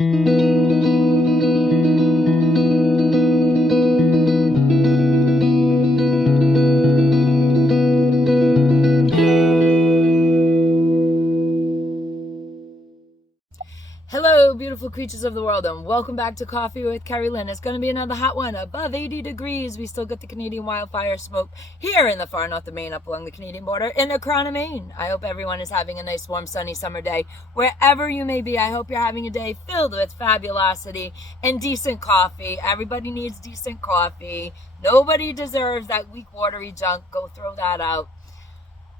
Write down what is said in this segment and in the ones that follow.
Hello, beautiful creatures of the world, and welcome back to Coffee with Kerri-Lynn. It's going to be another hot one, above 80 degrees. We still get the Canadian wildfire smoke here in the far north of Maine, up along the Canadian border, in the crown of Maine. I hope everyone is having a nice, warm, sunny summer day. Wherever you may be, I hope you're having a day filled with fabulosity and decent coffee. Everybody needs decent coffee. Nobody deserves that weak, watery junk. Go throw that out.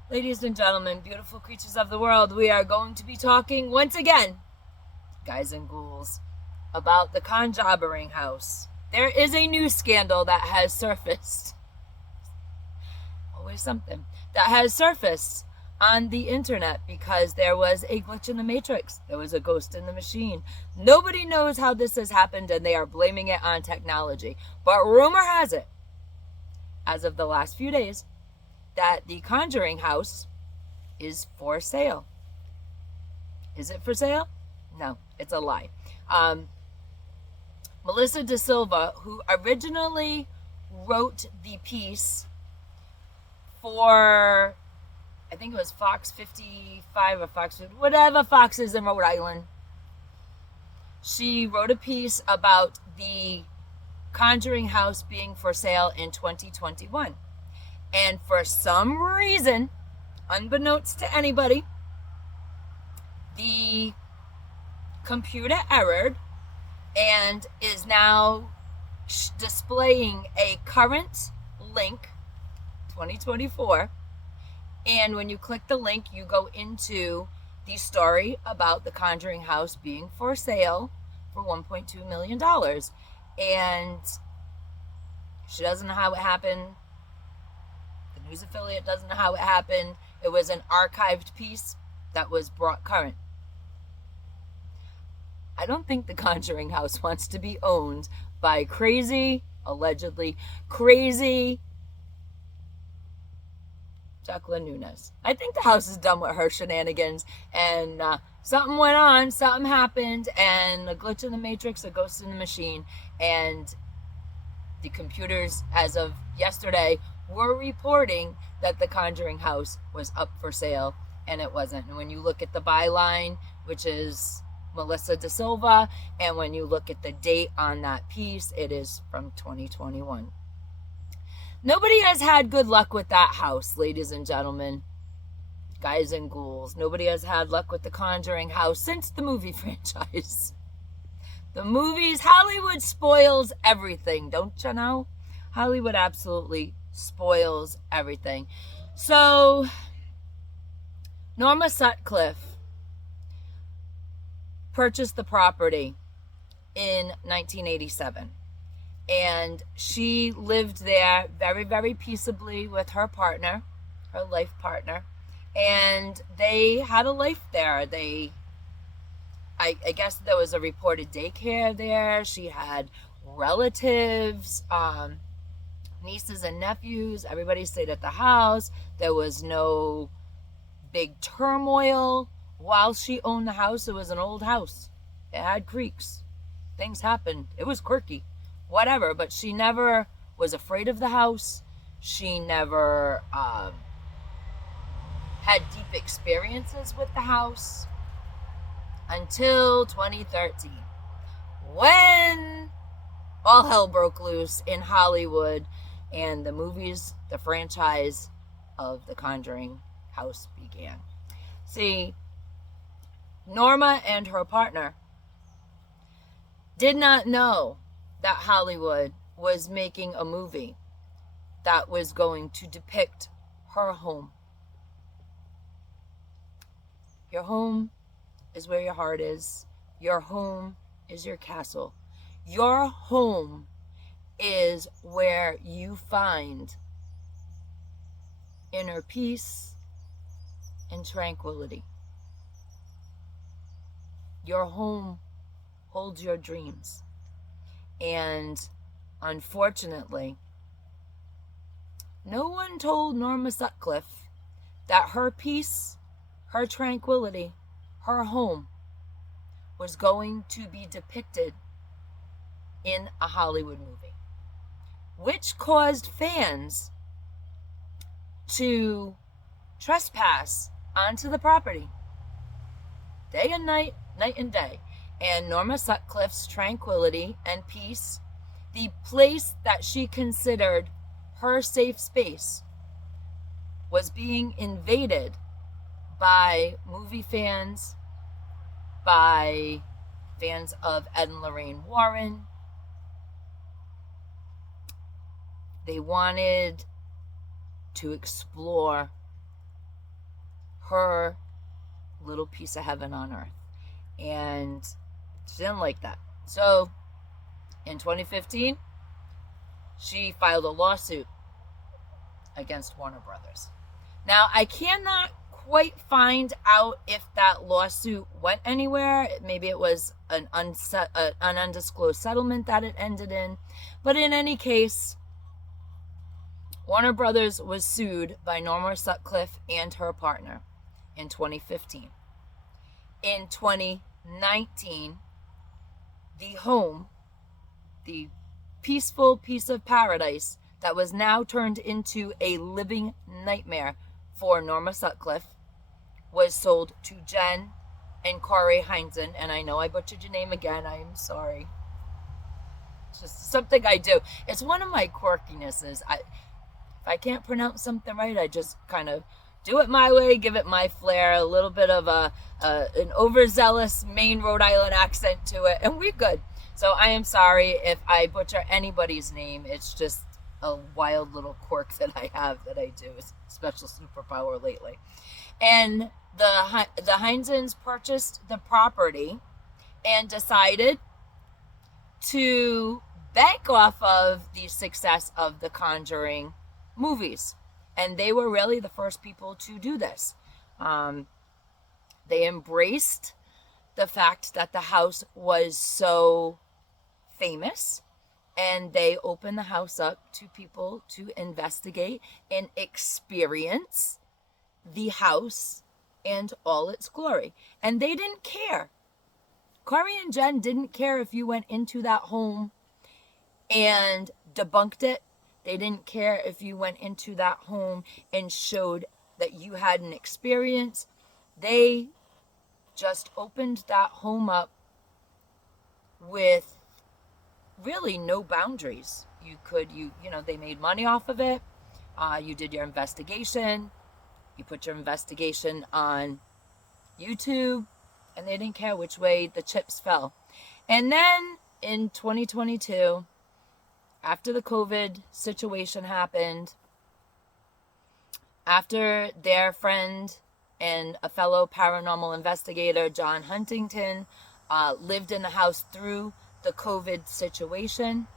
Ladies and gentlemen, beautiful creatures of the world, we are going to be talking once again, guys and ghouls, about the conjuring house. There is a new scandal that has surfaced. Always something that has surfaced on the internet because there was a glitch in the matrix. There was a ghost in the machine. Nobody knows how this has happened, and they are blaming it on technology. But rumor has it, as of the last few days, that the conjuring house is for sale. Is it for sale? No, it's a lie. Melissa Da Silva, who originally wrote the piece for, I think it was Fox 55 or Fox 50, whatever Fox is in Rhode Island. She wrote a piece about the conjuring house being for sale in 2021. And for some reason, unbeknownst to anybody, the computer errored and is now displaying a current link, 2024, and when you click the link, you go into the story about the conjuring house being for sale for $1.2 million. And she doesn't know how it happened. The news affiliate doesn't know how it happened. It was an archived piece that was brought current. I don't think the conjuring house wants to be owned by allegedly crazy Jacqueline Nunes. I think the house is done with her shenanigans, and something went on, something happened, and a glitch in the matrix, a ghost in the machine, and the computers, as of yesterday, were reporting that the conjuring house was up for sale, and it wasn't. And when you look at the byline, which is Melissa Da Silva, and when you look at the date on that piece, it is from 2021. Nobody has had good luck with that house, ladies and gentlemen, guys and ghouls. Nobody has had luck with the Conjuring house since the movie franchise. The movies, Hollywood spoils everything, don't you know? Hollywood absolutely spoils everything. So, Norma Sutcliffe purchased the property in 1987, and she lived there very, very peaceably with her partner, her life partner, and they had a life there. I guess there was a reported daycare there. She had relatives, nieces and nephews. Everybody stayed at the house. There was no big turmoil. While she owned the house, it was an old house. It had creaks. Things happened. It was quirky. Whatever. But she never was afraid of the house. She never had deep experiences with the house until 2013, when all hell broke loose in Hollywood and the movies, the franchise of the Conjuring house began. See, Norma and her partner did not know that Hollywood was making a movie that was going to depict her home. Your home is where your heart is. Your home is your castle. Your home is where you find inner peace and tranquility. Your home holds your dreams. And unfortunately, no one told Norma Sutcliffe that her peace, her tranquility, her home was going to be depicted in a Hollywood movie, which caused fans to trespass onto the property day and night, night and day. And Norma Sutcliffe's tranquility and peace, the place that she considered her safe space, was being invaded by movie fans, by fans of Ed and Lorraine Warren. They wanted to explore her little piece of heaven on earth. And she didn't like that. So in 2015, she filed a lawsuit against Warner Brothers. Now, I cannot quite find out if that lawsuit went anywhere. Maybe it was an undisclosed settlement that it ended in. But in any case, Warner Brothers was sued by Norma Sutcliffe and her partner in 2015. In 2019, the home, the peaceful piece of paradise that was now turned into a living nightmare for Norma Sutcliffe, was sold to Jen and Kerri-Lynn. And I know I butchered your name again. I'm sorry. It's just something I do. It's one of my quirkinesses. If I can't pronounce something right, I just kind of do it my way, give it my flair, a little bit of an overzealous Maine, Rhode Island accent to it, and we're good. So I am sorry if I butcher anybody's name. It's just a wild little quirk that I have that I do. It's a special superpower lately. And the Heinzens purchased the property and decided to bank off of the success of the Conjuring movies. And they were really the first people to do this. They embraced the fact that the house was so famous, and they opened the house up to people to investigate and experience the house and all its glory. And they didn't care. Kerri and Jen didn't care if you went into that home and debunked it. They didn't care if you went into that home and showed that you had an experience. They just opened that home up with really no boundaries. They made money off of it. You did your investigation. You put your investigation on YouTube, and they didn't care which way the chips fell. And then in 2022, after the COVID situation happened, after their friend and a fellow paranormal investigator, John Huntington, lived in the house through the COVID situation,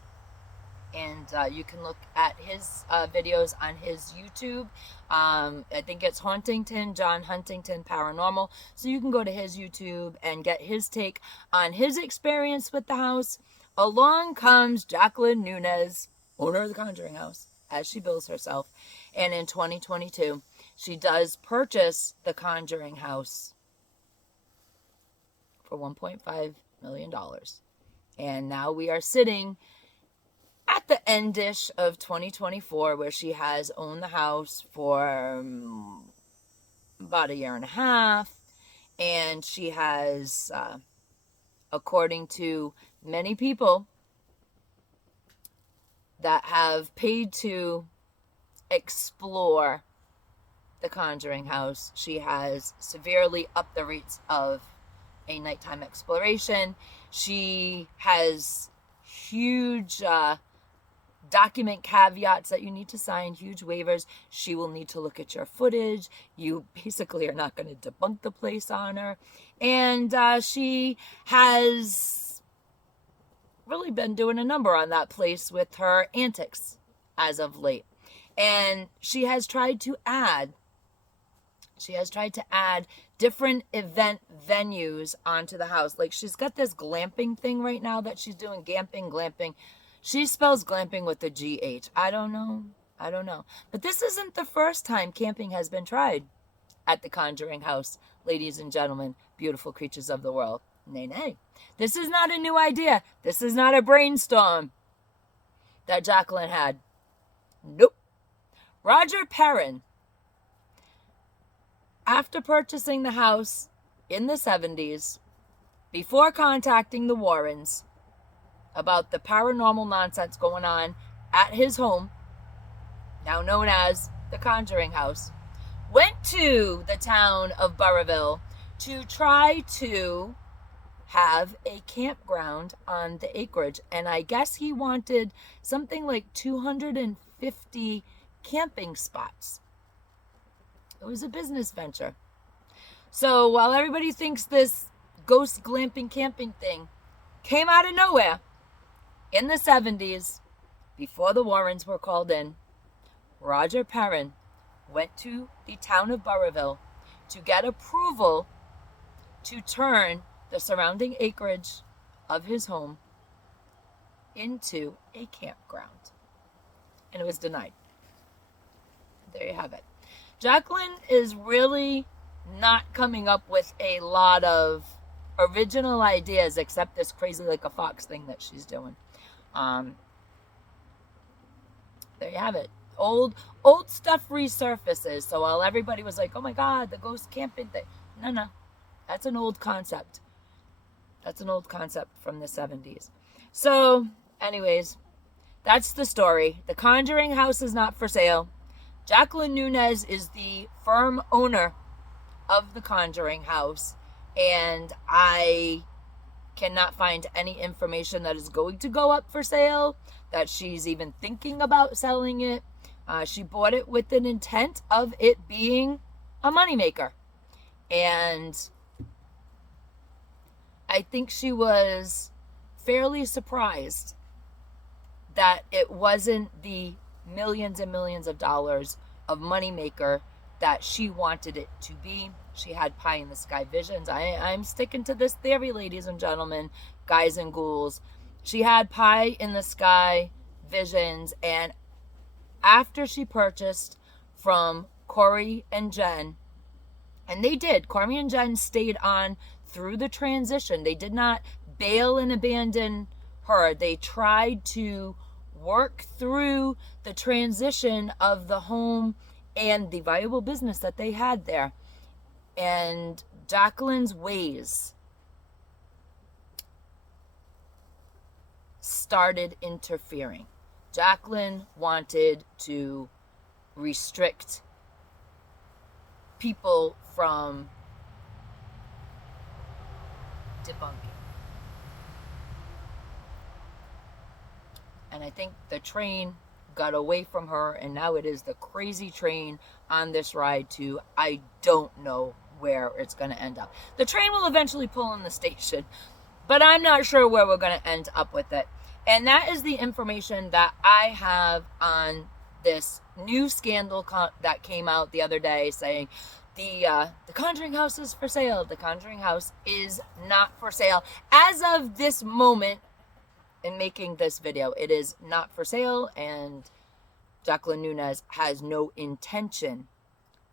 and you can look at his videos on his YouTube. I think it's John Huntington Paranormal. So you can go to his YouTube and get his take on his experience with the house. Along comes Jacqueline Nunez, owner of the Conjuring House, as she bills herself. And in 2022, she does purchase the Conjuring House for $1.5 million. And now we are sitting at the end-ish of 2024, where she has owned the house for about a year and a half. And she has, according to many people that have paid to explore the Conjuring House, she has severely upped the rates of a nighttime exploration. She has huge document caveats that you need to sign, huge waivers. She will need to look at your footage. You basically are not going to debunk the place on her. And she has really been doing a number on that place with her antics as of late. And she has tried to add different event venues onto the house. Like, she's got this glamping thing right now that she's doing, glamping. She spells glamping with a G-H. I don't know. But this isn't the first time camping has been tried at the Conjuring House, ladies and gentlemen, beautiful creatures of the world. Nay, nay. This is not a new idea. This is not a brainstorm that Jacqueline had. Nope. Roger Perrin, after purchasing the house in the 70s, before contacting the Warrens about the paranormal nonsense going on at his home, now known as the Conjuring House, went to the town of Burrillville to try to have a campground on the acreage. And I guess he wanted something like 250 camping spots. It was a business venture. So while everybody thinks this ghost glamping camping thing came out of nowhere in the 70s, before the Warrens were called in, Roger Perrin went to the town of Burrillville to get approval to turn the surrounding acreage of his home into a campground. And it was denied. There you have it. Jacqueline is really not coming up with a lot of original ideas except this crazy like a fox thing that she's doing. There you have it. Old stuff resurfaces. So while everybody was like, oh my God, the ghost camping thing. No. That's an old concept. That's an old concept from the 70s. So, anyways, that's the story. The Conjuring House is not for sale. Jacqueline Nunez is the firm owner of the Conjuring House, and I cannot find any information that is going to go up for sale, that she's even thinking about selling it. She bought it with an intent of it being a moneymaker. And I think she was fairly surprised that it wasn't the millions and millions of dollars of moneymaker that she wanted it to be. She had pie in the sky visions. I'm sticking to this theory, ladies and gentlemen, guys and ghouls. She had pie in the sky visions, and after she purchased from Corey and Jen, and they did, Corey and Jen stayed on through the transition. They did not bail and abandon her. They tried to work through the transition of the home and the viable business that they had there. And Jacqueline's ways started interfering. Jacqueline wanted to restrict people from debunking. And I think the train got away from her, and now it is the crazy train on this ride to I don't know where it's going to end up. The train will eventually pull in the station, but I'm not sure where we're going to end up with it. And that is the information that I have on this new scandal that came out the other day saying the Conjuring House is for sale. The Conjuring House is not for sale. As of this moment in making this video, it is not for sale, and Jacqueline Nunez has no intention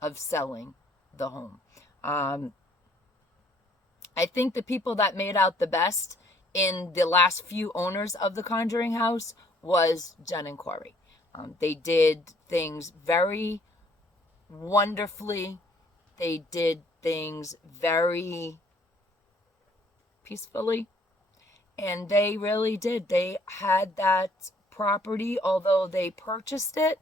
of selling the home. I think the people that made out the best in the last few owners of the Conjuring House was Jen and Corey. They did things very wonderfully. They did things very peacefully. And they really did. They had that property, although they purchased it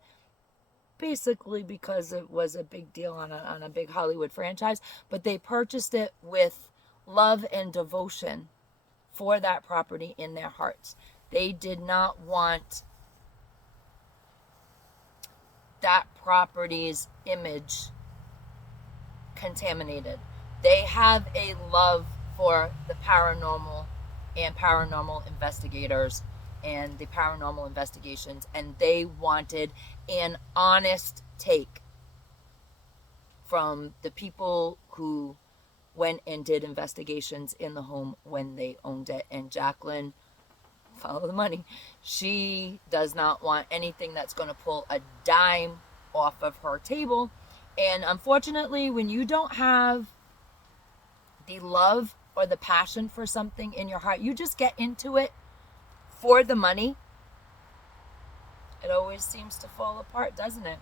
basically because it was a big deal on a big Hollywood franchise. But they purchased it with love and devotion for that property in their hearts. They did not want that property's image contaminated. They have a love for the paranormal and paranormal investigators and the paranormal investigations, and they wanted an honest take from the people who went and did investigations in the home when they owned it. And Jacqueline, follow the money, she does not want anything that's going to pull a dime off of her table. And unfortunately, when you don't have the love or the passion for something in your heart, you just get into it for the money, it always seems to fall apart, doesn't it?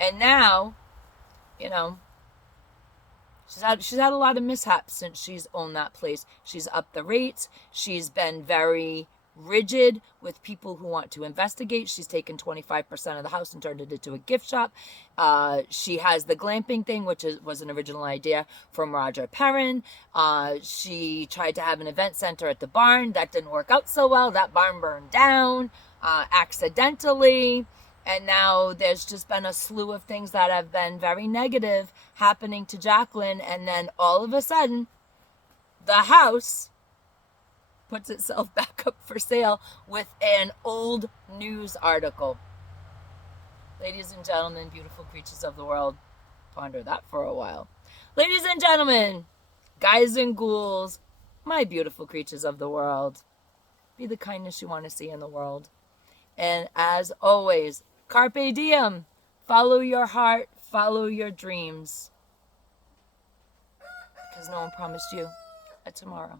And now, you know, she's had a lot of mishaps since she's owned that place. She's upped the rates. She's been very rigid with people who want to investigate. She's taken 25% of the house and turned it into a gift shop. She has the glamping thing, which was an original idea from Roger Perrin. She tried to have an event center at the barn. That didn't work out so well. That barn burned down accidentally. And now there's just been a slew of things that have been very negative happening to Jacqueline. And then all of a sudden, the house puts itself back up for sale with an old news article. Ladies and gentlemen, beautiful creatures of the world, ponder that for a while. Ladies and gentlemen, guys and ghouls, my beautiful creatures of the world, be the kindness you want to see in the world. And as always, Carpe Diem. Follow your heart, follow your dreams. Because no one promised you a tomorrow.